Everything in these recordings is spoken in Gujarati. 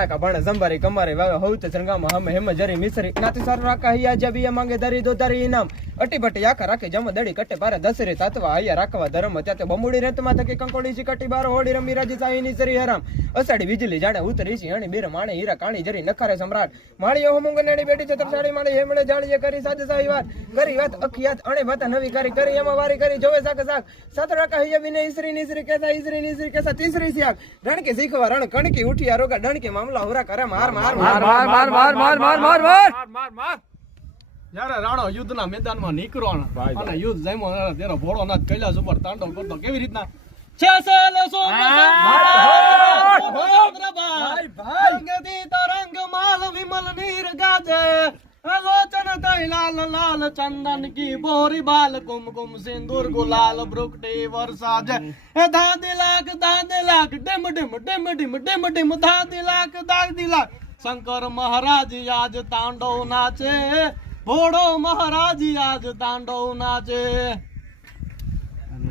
ભણે સંભારી કમારે વાવે હવતે સંગામાં હમે હેમ જરી મિસરી નાતી સાર રાકા હૈયા જબિયા માંગે ધરી દો ધરી ઇનામ અટી બટી આખા રાખે જમ દડી કટે પારે દસરી તાતવા હૈયા રાખવા ધર્મ ત્યાતે બમુડી રેતમાં થકી કંકોડી સી કટી બાર હોડી રમી રાજી સાઈની સરી હરામ અસાડી વીજળી જાડે ઉતરી સી હણી બીર માણે હીરા કાણી જરી નખારે સમ્રાટ માળીઓ હમુંગ નેડી બેટી છત્ર સાડી માળી હેમળે જાળીએ કરી સાજ સાઈ વાત કરી વાત અખિયાત અણે વાતા નવી કરી એમાં વારી કરી જોવે સાક સાક સાત રાકા હૈયા વિને ઈસરી નીસરી કેસા ઈસરી નીસરી કેસા તીસરી સિયાક રણ કે શીખવા રણ કણકી ઉઠી આરોગા ડણ કે મામલા હોરા કરે માર માર માર માર માર માર માર માર માર માર માર જ્યારે રાણો યુદ્ધના મેદાનમાં નીકળો અને યુદ્ધ જમ્યો તેનો ભોળો નાથ કૈલાસ ઉપર તાંડવ કરતો કેવી રીતના તરંગ માલ વિમલ નીર ગાજે લોચન તૈ લાલ લાલ ચંદન કી બોરી બાલ કુમકુમ સિંદૂર ગુલાલ બ્રુકટી વરસાજે એ દાદી lakh dim dim dim dim dim dim દાદી લાખ શંકર મહારાજ આજ તાંડવ નાચે ભોળો મહારાજ આજ તાંડવ નાચે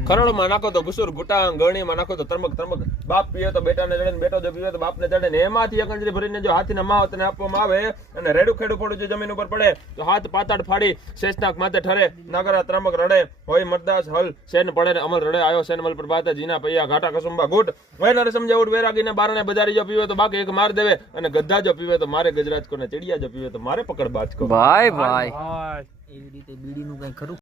ખરડ માં નાખો તો ગુસુર ગુટાંગ ગણી માં નાખો તો તરમક તરમક બાપ પીએ તો બેટા ને ચડે ને બેટો જો પીવે તો બાપ ને ચડે ને એમાંથી એકંજરી ભરીને જો હાથી ના માવત ને આપવામાં આવે અને રેડું ખેડું પડું જો જમીન ઉપર પડે તો હાથ પાતાડ ફાડી શેષનાક માથે ઠરે નગરા ત્રમક રડે હોય મરદાસ હલ શેન પડે ને અમલ રડે આયો શેન મલ પર બાતે જીના પૈયા ઘાટા કસુંબા ગુટ હોય નરે સમજે ઉડ વેરાગી ને બારણે બજારી જો પીવે તો બાકી એક માર દેવે અને ગદ્દા જો પીવે તો મારે ગજરાજ કો ને ચીડિયા જો પીવે તો મારે પકડ બાજ કો ભાઈ ભાઈ એવી રીતે બીડી નું કઈ ખરું